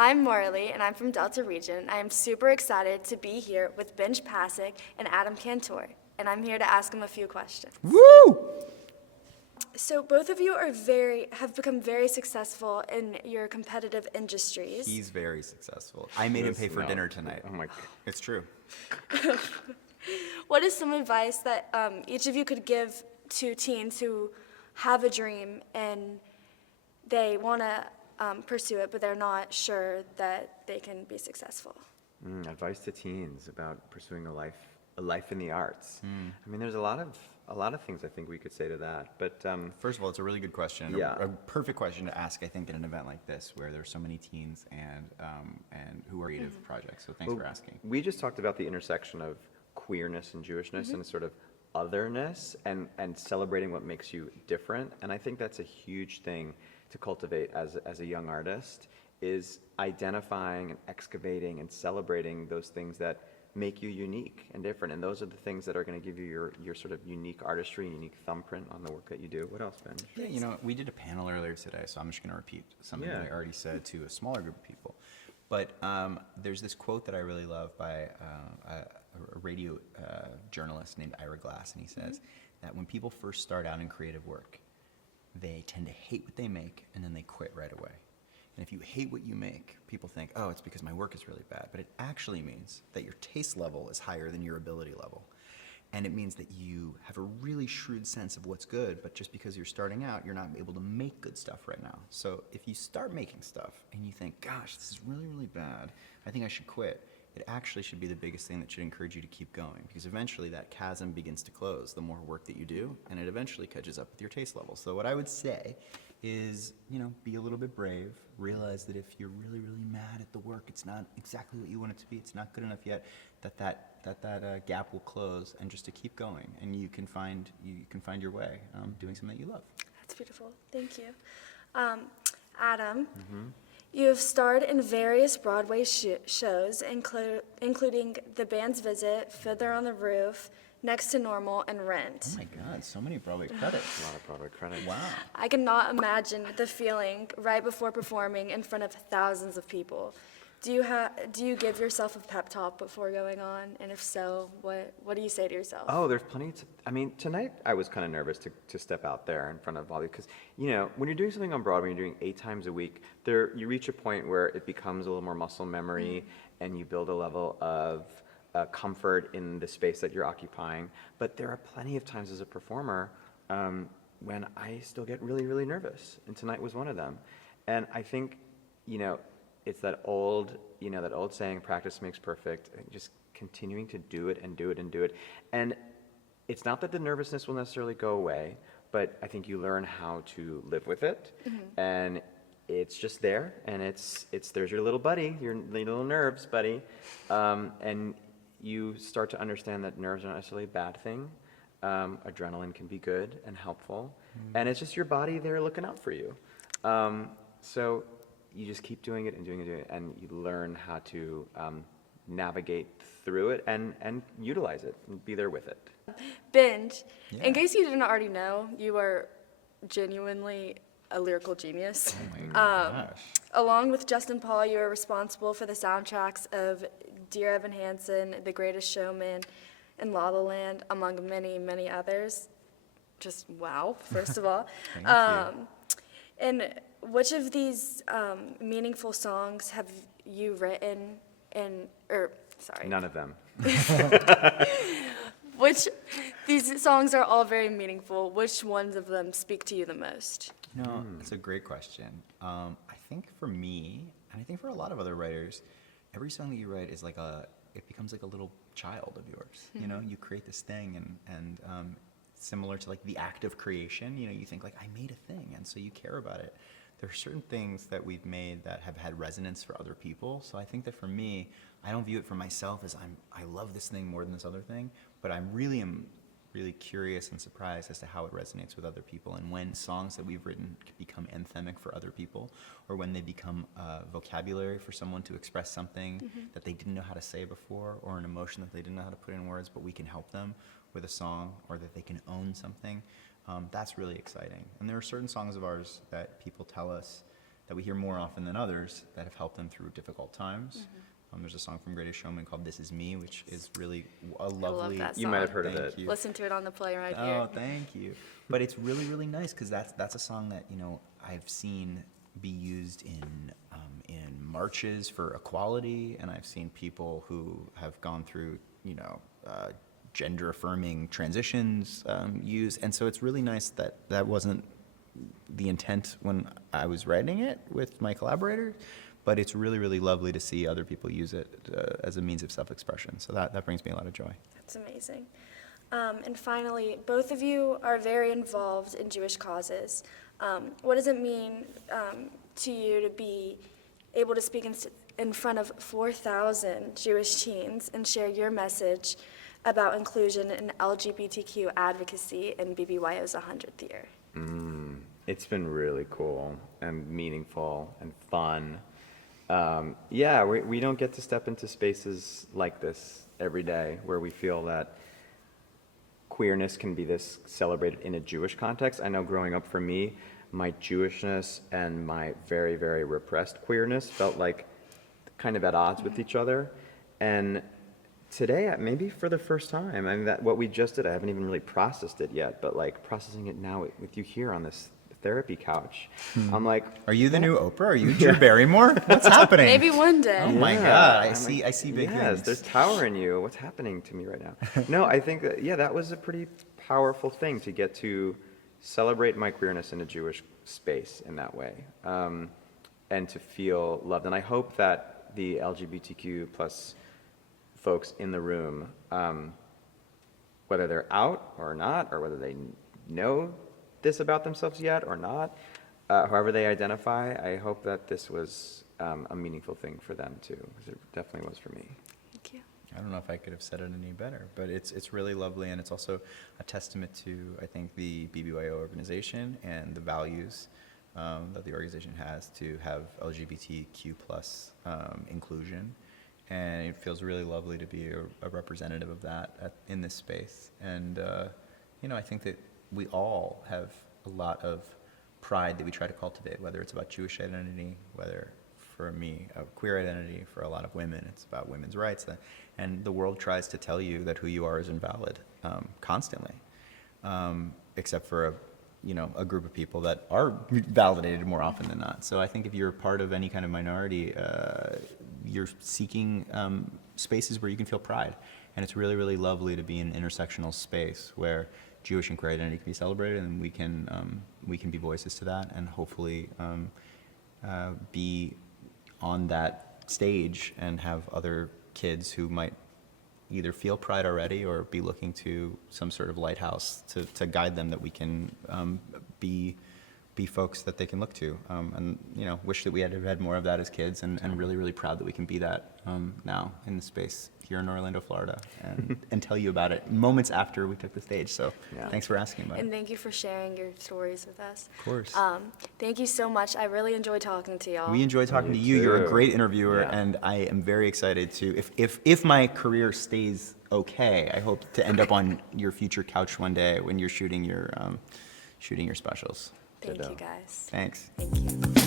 I'm Marley, and I'm from Delta Region. I am super excited to be here with Benj Pasek and Adam Kantor, and I'm here to ask them a few questions. Woo! So both of you have become very successful in your competitive industries. He's very successful. I made him pay for dinner tonight. Oh my God. It's true. What is some advice that each of you could give to teens who have a dream and they want to pursue it, but they're not sure that they can be successful? Advice to teens about pursuing a life in the arts. I mean, there's a lot of things I think we could say to that. But First of all, it's a really good question. Yeah. A perfect question to ask, I think, at an event like this, where there's so many teens and who are creative projects. So thanks for asking. we just talked about the intersection of queerness and Jewishness and sort of otherness and celebrating what makes you different. And I think that's a huge thing to cultivate as a young artist, is identifying and excavating and celebrating those things that make you unique and different. And those are the things that are going to give you your sort of unique artistry, unique thumbprint on the work that you do. What else, Ben? Yeah, we did a panel earlier today, so I'm just going to repeat something that I already said to a smaller group of people. But there's this quote that I really love by a radio journalist named Ira Glass, and he says that when people first start out in creative work, they tend to hate what they make, and then they quit right away. And if you hate what you make, people think, oh, it's because my work is really bad. But it actually means that your taste level is higher than your ability level. And it means that you have a really shrewd sense of what's good, but just because you're starting out, you're not able to make good stuff right now. So if you start making stuff and you think, gosh, this is really, really bad, I think I should quit, it actually should be the biggest thing that should encourage you to keep going, because eventually that chasm begins to close the more work that you do, and it eventually catches up with your taste level. So what I would say is, be a little bit brave, realize that if you're really, really mad at the work, it's not exactly what you want it to be, it's not good enough yet, that gap will close, and just to keep going, and you can find your way doing something that you love. That's beautiful. Thank you. Adam, you have starred in various Broadway shows, including The Band's Visit, Fiddler on the Roof, Next to Normal, and Rent. Oh my God, so many Broadway credits. A lot of Broadway credits. Wow. I cannot imagine the feeling right before performing in front of thousands of people. Do you give yourself a pep talk before going on? And if so, what do you say to yourself? Oh, there's plenty. Tonight I was kind of nervous to step out there in front of all these, because when you're doing something on Broadway, you're doing 8 times a week. You reach a point where it becomes a little more muscle memory, and you build a level of comfort in the space that you're occupying. But there are plenty of times as a performer when I still get really, really nervous, and tonight was one of them. And I think, it's that old saying, practice makes perfect, and just continuing to do it and do it and do it. And it's not that the nervousness will necessarily go away, but I think you learn how to live with it. And it's just there, and there's your little buddy, your little nerves buddy. And you start to understand that nerves are not necessarily a bad thing. Adrenaline can be good and helpful. And it's just your body there looking out for you. So you just keep doing it and doing it and doing it, and you learn how to navigate through it and utilize it and be there with it. Benj, in case you didn't already know, you are genuinely a lyrical genius. Oh my gosh. Along with Justin Paul, you are responsible for the soundtracks of Dear Evan Hansen, The Greatest Showman, and La La Land, among many, many others. Just wow, first of all. Thank you. And which of these meaningful songs have you written None of them. These songs are all very meaningful. Which ones of them speak to you the most? It's a great question. I think for me, and I think for a lot of other writers, every song that you write is it becomes like a little child of yours. You create this thing, and similar to the act of creation, you think I made a thing, and so you care about it. There are certain things that we've made that have had resonance for other people. So I think that for me, I don't view it for myself as I love this thing more than this other thing, but am really curious and surprised as to how it resonates with other people, and when songs that we've written become anthemic for other people, or when they become vocabulary for someone to express something that they didn't know how to say before, or an emotion that they didn't know how to put in words, but we can help them with a song, or that they can own something. That's really exciting. And there are certain songs of ours that people tell us that we hear more often than others that have helped them through difficult times. There's a song from Greatest Showman called "This Is Me," which is really a lovely. that You might have song. heard of Thank it. you. Listen to it on the plane right here. Oh, thank you. But it's really, really nice because that's a song that I've seen be used in marches for equality, and I've seen people who have gone through gender affirming transitions use, and so it's really nice that that wasn't the intent when I was writing it with my collaborators. But it's really, really lovely to see other people use it as a means of self-expression. So that brings me a lot of joy. That's amazing. And finally, both of you are very involved in Jewish causes. What does it mean to you to be able to speak in front of 4,000 Jewish teens and share your message about inclusion and LGBTQ advocacy in BBYO's 100th year? It's been really cool and meaningful and fun. Yeah, we don't get to step into spaces like this every day where we feel that queerness can be this celebrated in a Jewish context. I know growing up for me, my Jewishness and my very, very repressed queerness felt like kind of at odds with each other. And today, maybe for the first time, I mean, that what we just did, I haven't even really processed it yet, but like processing it now with you here on this therapy couch, I'm like, Are you the new Oprah? Are you Drew Barrymore? What's happening? Maybe one day. Oh my yeah. God, I I'm see big yes, things. there's power in you. What's happening to me right now? No, I think that, yeah, that was a pretty powerful thing to get to celebrate my queerness in a Jewish space in that way, and to feel loved. And I hope that the LGBTQ plus folks in the room, whether they're out or not, or whether they know this about themselves yet or not, however they identify, I hope that this was a meaningful thing for them too, because it definitely was for me. Thank you. I don't know if I could have said it any better, but it's really lovely, and it's also a testament to, I think, the BBYO organization and the values that the organization has to have LGBTQ plus inclusion, and it feels really lovely to be a representative of that in this space. And I think that we all have a lot of pride that we try to cultivate, whether it's about Jewish identity, whether for me, a queer identity, for a lot of women, it's about women's rights. And the world tries to tell you that who you are is invalid constantly, except for a group of people that are validated more often than not. So I think if you're part of any kind of minority, you're seeking spaces where you can feel pride. And it's really, really lovely to be in an intersectional space where Jewish and queer identity can be celebrated, and we can be voices to that, and hopefully be on that stage and have other kids who might either feel pride already or be looking to some sort of lighthouse to guide them, that we can be folks that they can look to, and wish that we had more of that as kids, and really, really proud that we can be that now in the space here in Orlando, Florida, and tell you about it moments after we took the stage. So Yeah. thanks for asking about And it. thank you for sharing your stories with us. Of course. Thank you so much. I really enjoyed talking to y'all. We enjoyed talking to You you. You're a too. great interviewer, Yeah. and I am very excited to, if my career stays okay, I hope to end up on your future couch one day when you're shooting your specials. Thank Ditto. you, guys. Thanks. Thank you.